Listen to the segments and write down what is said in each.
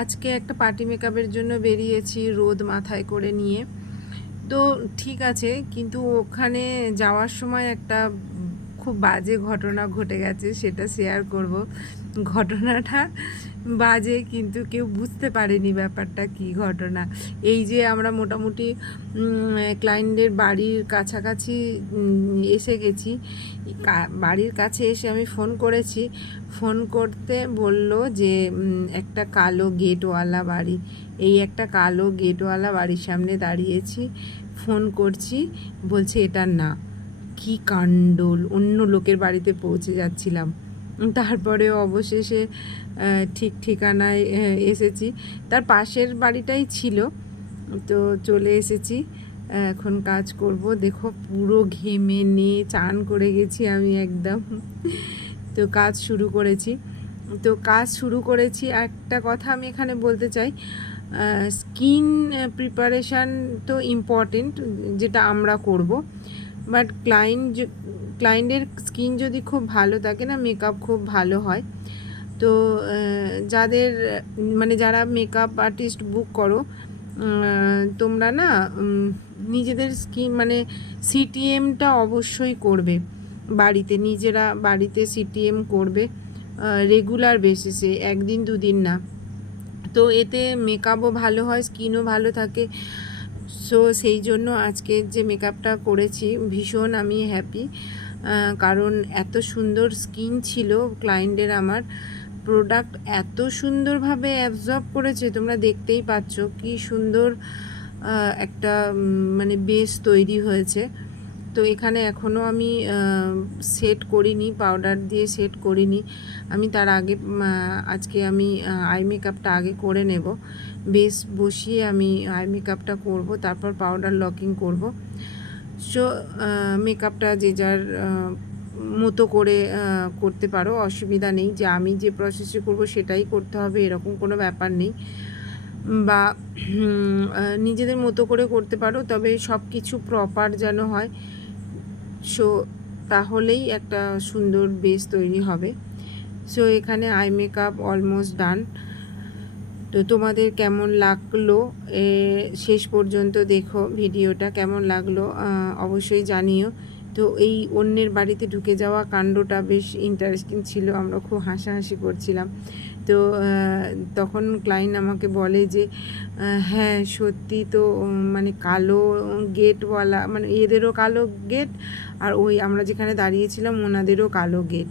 আজকে একটা পার্টি মেকআপের জন্য বেরিয়েছি রোদ মাথায় করে নিয়ে। তো ঠিক আছে, কিন্তু ওখানে যাওয়ার সময় একটা খুব বাজে ঘটনা ঘটে গেছে, সেটা শেয়ার করব। ঘটনাটা বাজে, কিন্তু কেউ বুঝতে পারেনি ব্যাপারটা কী ঘটনা। এই যে আমরা মোটামুটি ক্লায়েন্টের বাড়ির কাছাকাছি এসে গেছি। বাড়ির কাছে এসে আমি ফোন করেছি, ফোন করতে বলল যে একটা কালো গেটওয়ালা বাড়ি, এই একটা কালো গেটওয়ালা বাড়ির সামনে দাঁড়িয়েছি, ফোন করছি, বলছে এটা না। কি কাণ্ড! অন্য লোকের বাড়িতে পৌঁছে যাচ্ছিলাম। তারপরেও অবশেষে ঠিক ঠিকানায় এসেছি। তার পাশের বাড়িটাই ছিল, তো চলে এসেছি। এখন কাজ করব। দেখো পুরো ঘেমে নিয়ে চান করে গেছি আমি একদম। তো কাজ শুরু করেছি। একটা কথা আমি এখানে বলতে চাই, স্কিন প্রিপারেশান তো ইম্পর্টেন্ট, যেটা আমরা করব, বাট ক্লায়েন্টের স্কিন যদি খুব ভালো থাকে না, মেকআপ খুব ভালো হয়। তো যাদের যারা মেকআপ আর্টিস্ট বুক করো, তোমরা না নিজেদের স্কিন সিটিএমটা অবশ্যই করবে নিজেরা বাড়িতে সিটিএম করবে রেগুলার বেসিসে, একদিন দুদিন না। তো এতে মেকআপও ভালো হয়, স্কিনও ভালো থাকে। সো সেই জন্য আজকে যে মেকআপটা করেছি ভীষণ আমি হ্যাপি, কারণ এত সুন্দর স্কিন ছিল ক্লায়েন্টের। আমার প্রোডাক্ট এত সুন্দরভাবে অ্যাবজর্ব করেছে, তোমরা দেখতেই পাচ্ছ কি সুন্দর একটা বেস তৈরি হয়েছে। তো এখানে এখনও আমি সেট করিনি, পাউডার দিয়ে সেট করিনি আমি। তার আগে আজকে আমি আই মেকআপটা আগে করে নেব, বেস বসিয়ে আমি আই মেকআপটা করব, তারপর পাউডার লকিং করব। সো মেকআপটা যে যার মতো করে করতে পারো, অসুবিধা নেই। যে আমি যে প্রসেসে করব সেটাই করতে হবে এরকম কোনো ব্যাপার নেই, বা নিজেদের মতো করে করতে পারো, তবে সব কিছু প্রপার যেন হয়। সো তাহলেই একটা সুন্দর বেস তৈরি হবে। সো এখানে আই মেকআপ অলমোস্ট ডান। তো তোমাদের কেমন লাগলো শেষ পর্যন্ত দেখো ভিডিওটা, কেমন লাগলো অবশ্যই জানিও। তো এই অন্যের বাড়িতে ঢুকে যাওয়া কাণ্ডটা বেশ ইন্টারেস্টিং ছিল, আমরা খুব হাসাহাসি করছিলাম। তো তখন ক্লায়েন্ট আমাকে বলে যে হ্যাঁ সত্যি তো, কালো গেটওয়ালা, এদেরও কালো গেট, আর ওই আমরা যেখানে দাঁড়িয়েছিলাম ওনাদেরও কালো গেট।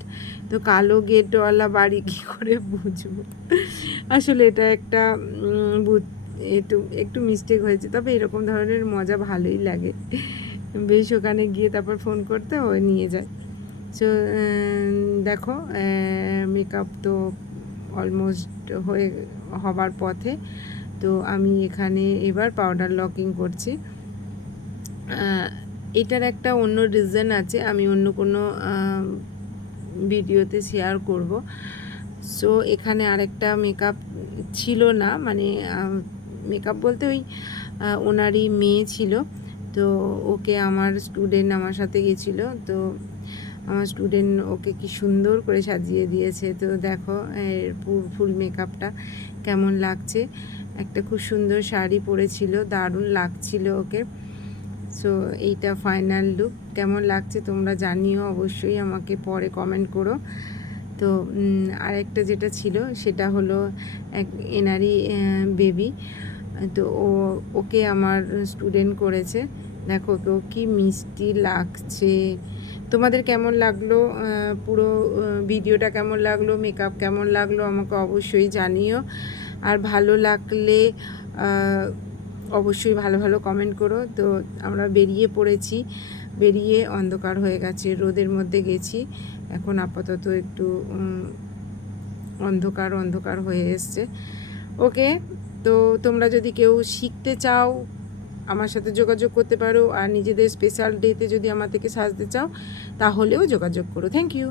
তো কালো গেটওয়ালা বাড়ি কী করে বুঝবো? আসলে এটা একটা একটু মিস্টেক হয়েছে, তবে এরকম ধরনের মজা ভালোই লাগে বেশ। ওখানে গিয়ে তারপর ফোন করতে ও নিয়ে যায়। সো দেখো মেকআপ তো অলমোস্ট হবার পথে। তো আমি এখানে এবার পাউডার লকিং করছি। এটার একটা অন্য রিজন আছে, আমি অন্য কোনো ভিডিওতে শেয়ার করব। সো এখানে আরেকটা মেকআপ ছিল না, মেকআপ বলতে ওই ওনারই মেয়ে ছিল। তো ওকে আমার স্টুডেন্ট আমার সাথে গেছিলো, তো আমার স্টুডেন্ট ওকে কি সুন্দর করে সাজিয়ে দিয়েছে। তো দেখো ফুল মেকআপটা কেমন লাগছে। একটা খুব সুন্দর শাড়ি পরেছিল, দারুণ লাগছিল ওকে। সো এইটা ফাইনাল লুক, কেমন লাগছে তোমরা জানিও অবশ্যই, আমাকে পরে কমেন্ট করো। তো আরেকটা যেটা ছিল সেটা হলো এনারই বেবি। তো ওকে আমার স্টুডেন্ট করেছে। দেখো ওকেও কি মিষ্টি লাগছে। তোমাদের কেমন লাগলো পুরো ভিডিওটা, কেমন লাগলো, মেকআপ কেমন লাগলো আমাকে অবশ্যই জানিও। আর ভালো লাগলে অবশ্যই ভালো ভালো কমেন্ট করো। তো আমরা বেরিয়ে পড়েছি, বেরিয়ে অন্ধকার হয়ে গেছে, রোদের মধ্যে গেছি, এখন আপাতত একটু অন্ধকার হয়ে এসছে। ওকে, তো তোমরা যদি কেউ শিখতে চাও আমার সাথে যোগাযোগ করতে পারো, আর নিজেদের স্পেশাল ডেতে যদি আমার থেকে সাজতে চাও তাহলেও যোগাযোগ করো। Thank you.